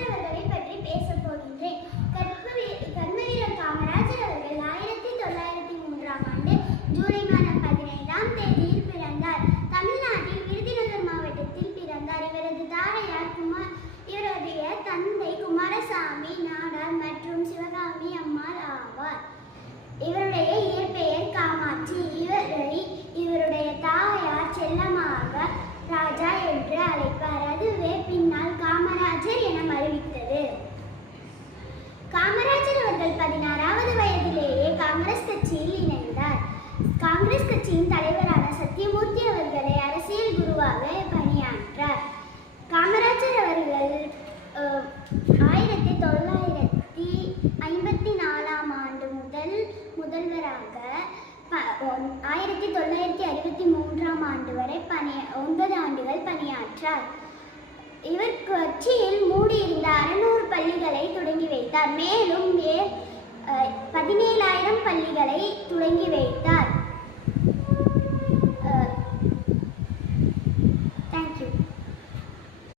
காமராஜர் அவர்களை பற்றி பேசப் போகின்றேன். கர்மவீரர் காமராஜர் அவர்கள் 1903ஆம் ஆண்டு ஜூலை மாதம் 15ஆம் தேதியில் பிறந்தார். தமிழ்நாட்டில் விருதுநகர் மாவட்டத்தில் பிறந்தார். இவருடைய தந்தை குமாரசாமி நாடார் மற்றும் சிவகாமி அம்மாள் ஆவார். இவருடைய இயற்பெயர் காமாட்சி. இவருடைய தாயார் செல்லமாக ராஜா என்று அழைப்பார். அதுவே பின்னால் காமராஜர் என அறிவித்தது. காமராஜர் அவர்கள் 16வது வயதிலேயே காங்கிரஸ் கட்சியில் இணைந்தார். காங்கிரஸ் கட்சியின் தலைவரான சத்தியமூர்த்தி அவர்களை அரசியல் குருவாக பணியாற்றார். காமராஜர் அவர்கள் 1954ஆம் ஆண்டு முதல்வராக 1963ஆம் ஆண்டு வரை 9 ஆண்டுகள் பணியாற்றார். இவர் கட்சியில் மூடியிருந்த 600 பள்ளிகளை தொடங்கி வைத்தார். மேலும் 17,000 பள்ளிகளை தொடங்கி வைத்தார்.